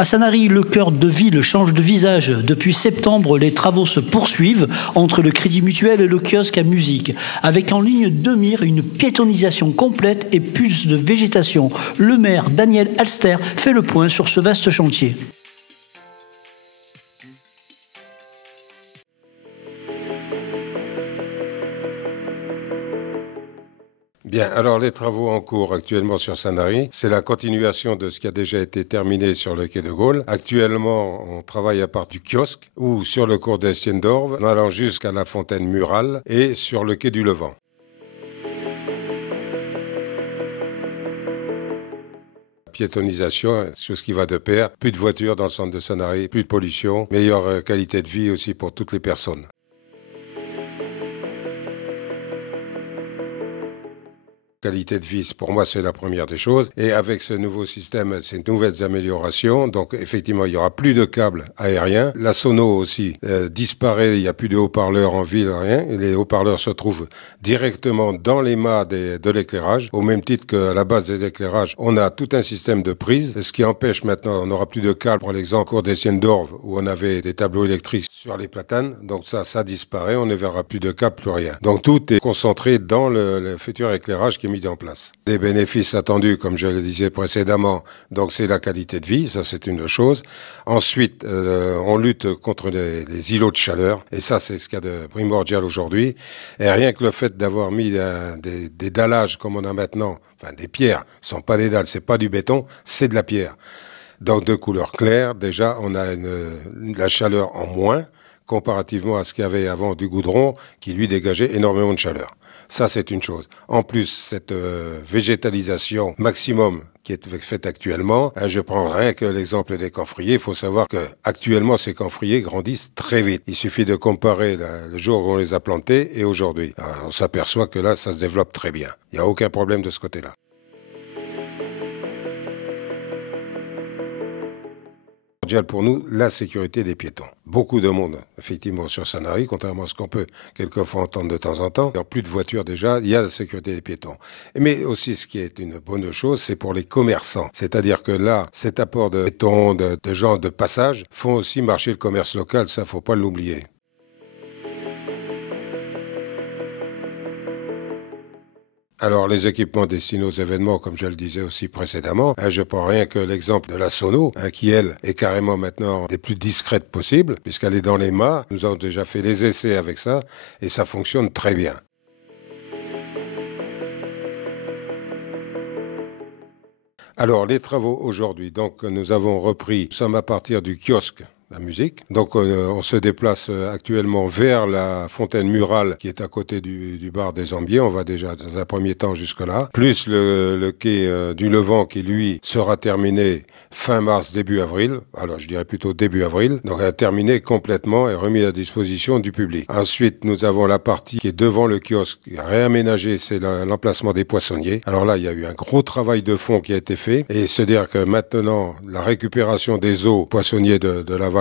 À Sanary, le cœur de ville change de visage. Depuis septembre, les travaux se poursuivent entre le Crédit Mutuel et le kiosque à musique, avec en ligne de mire une piétonisation complète et plus de végétation. Le maire Daniel Alster fait le point sur ce vaste chantier. Bien, alors les travaux en cours actuellement sur Sanary, c'est la continuation de ce qui a déjà été terminé sur le quai de Gaulle. Actuellement, on travaille à partir du kiosque ou sur le cours d'Estienne-d'Orve, en allant jusqu'à la fontaine murale et sur le quai du Levant. Piétonisation, c'est ce qui va de pair. Plus de voitures dans le centre de Sanary, plus de pollution, meilleure qualité de vie aussi pour toutes les personnes. Qualité de vie, pour moi, c'est la première des choses. Et avec ce nouveau système, ces nouvelles améliorations, donc effectivement, il y aura plus de câbles aériens. La sono aussi disparaît, il n'y a plus de haut-parleurs en ville, rien. Et les haut-parleurs se trouvent directement dans les mâts de l'éclairage. Au même titre qu'à la base des éclairages, on a tout un système de prise, ce qui empêche maintenant, on n'aura plus de câbles. Pour l'exemple, cours d'Estienne-d'Orve, où on avait des tableaux électriques sur les platanes. Donc ça disparaît, on ne verra plus de câbles, plus rien. Donc tout est concentré dans le futur éclairage qui est mis en place. Les bénéfices attendus, comme je le disais précédemment, donc c'est la qualité de vie, ça c'est une chose. Ensuite, on lutte contre les îlots de chaleur, et ça c'est ce qu'il y a de primordial aujourd'hui. Et rien que le fait d'avoir mis des dallages comme on a maintenant, enfin des pierres, ce ne sont pas des dalles, c'est pas du béton, c'est de la pierre. Donc de couleur claire, déjà on a la chaleur en moins, comparativement à ce qu'il y avait avant du goudron, qui lui dégageait énormément de chaleur. Ça, c'est une chose. En plus, cette végétalisation maximum qui est faite actuellement, je prends rien que l'exemple des camphriers. Il faut savoir que actuellement, ces camphriers grandissent très vite. Il suffit de comparer le jour où on les a plantés et aujourd'hui. On s'aperçoit que là, ça se développe très bien. Il n'y a aucun problème de ce côté-là. Pour nous, la sécurité des piétons. Beaucoup de monde, effectivement, sur Sanary, contrairement à ce qu'on peut quelquefois entendre de temps en temps. Il n'y a plus de voitures déjà, il y a la sécurité des piétons. Mais aussi, ce qui est une bonne chose, c'est pour les commerçants. C'est-à-dire que là, cet apport de piétons, de gens de passage, font aussi marcher le commerce local, ça, faut pas l'oublier. Alors, les équipements destinés aux événements, comme je le disais aussi précédemment, je prends rien que l'exemple de la sono, qui, elle, est carrément maintenant des plus discrètes possibles, puisqu'elle est dans les mâts. Nous avons déjà fait les essais avec ça, et ça fonctionne très bien. Alors, les travaux aujourd'hui, donc nous avons repris, nous sommes à partir du kiosque, la musique. Donc on se déplace actuellement vers la fontaine murale qui est à côté du bar des Ambiers. On va déjà dans un premier temps jusque-là. Plus le quai du Levant qui lui sera terminé fin mars, début avril. Alors je dirais plutôt début avril. Donc terminé complètement et remis à disposition du public. Ensuite nous avons la partie qui est devant le kiosque réaménagée, c'est l'emplacement des poissonniers. Alors là il y a eu un gros travail de fond qui a été fait et se dire que maintenant la récupération des eaux poissonniers de lavage,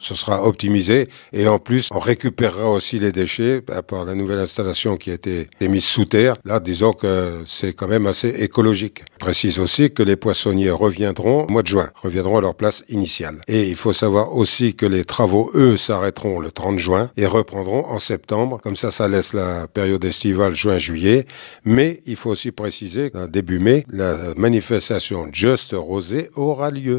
ce sera optimisé et en plus on récupérera aussi les déchets par la nouvelle installation qui a été mise sous terre. Là disons que c'est quand même assez écologique. Je précise aussi que les poissonniers reviendront au mois de juin, reviendront à leur place initiale. Et il faut savoir aussi que les travaux, eux, s'arrêteront le 30 juin et reprendront en septembre. Comme ça laisse la période estivale juin-juillet. Mais il faut aussi préciser qu'en début mai, la manifestation Just Rosé aura lieu.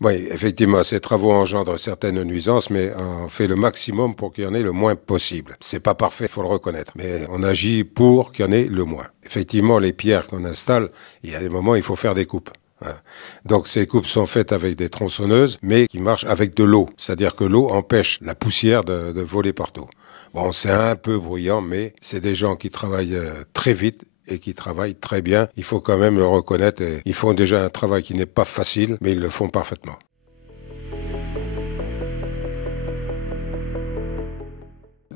Oui, effectivement, ces travaux engendrent certaines nuisances, mais on fait le maximum pour qu'il y en ait le moins possible. C'est pas parfait, il faut le reconnaître, mais on agit pour qu'il y en ait le moins. Effectivement, les pierres qu'on installe, il y a des moments, il faut faire des coupes. Donc ces coupes sont faites avec des tronçonneuses, mais qui marchent avec de l'eau. C'est-à-dire que l'eau empêche la poussière de voler partout. Bon, c'est un peu bruyant, mais c'est des gens qui travaillent très vite et qui travaillent très bien. Il faut quand même le reconnaître. Ils font déjà un travail qui n'est pas facile, mais ils le font parfaitement.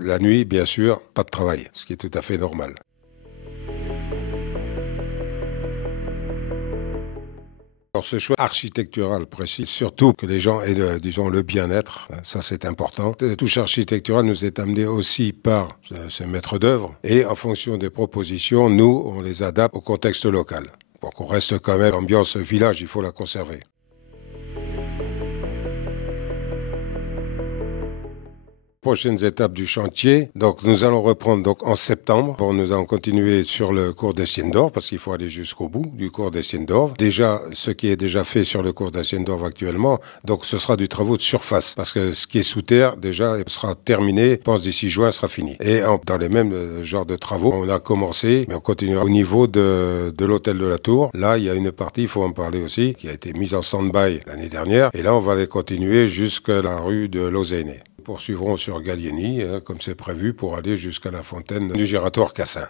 La nuit, bien sûr, pas de travail, ce qui est tout à fait normal. Alors ce choix architectural précis, surtout que les gens aient, disons, le bien-être, ça c'est important. La touche architecturale nous est amenée aussi par ce maître d'œuvre et en fonction des propositions, nous, on les adapte au contexte local. Pour qu'on reste quand même l'ambiance village, il faut la conserver. Prochaines étapes du chantier. Donc, nous allons reprendre donc en septembre. Bon, nous allons continuer sur le cours des Siendorf parce qu'il faut aller jusqu'au bout du cours des Siendorf. Déjà, ce qui est déjà fait sur le cours des Siendorf actuellement, donc ce sera du travaux de surface parce que ce qui est sous terre déjà sera terminé. Je pense d'ici juin sera fini. Et dans les mêmes genres de travaux, on a commencé, mais on continuera au niveau de l'hôtel de la Tour. Là, il y a une partie, il faut en parler aussi, qui a été mise en stand-by l'année dernière. Et là, on va les continuer jusqu'à la rue de Lausanne. Poursuivrons sur Gallieni, comme c'est prévu, pour aller jusqu'à la fontaine du giratoire Cassin.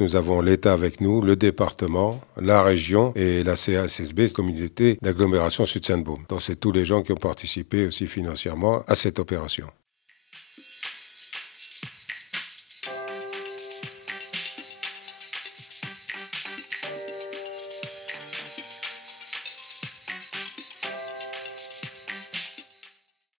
Nous avons l'État avec nous, le département, la région et la CASSB, Communauté d'agglomération Sud-Sainte-Baume. Donc c'est tous les gens qui ont participé aussi financièrement à cette opération.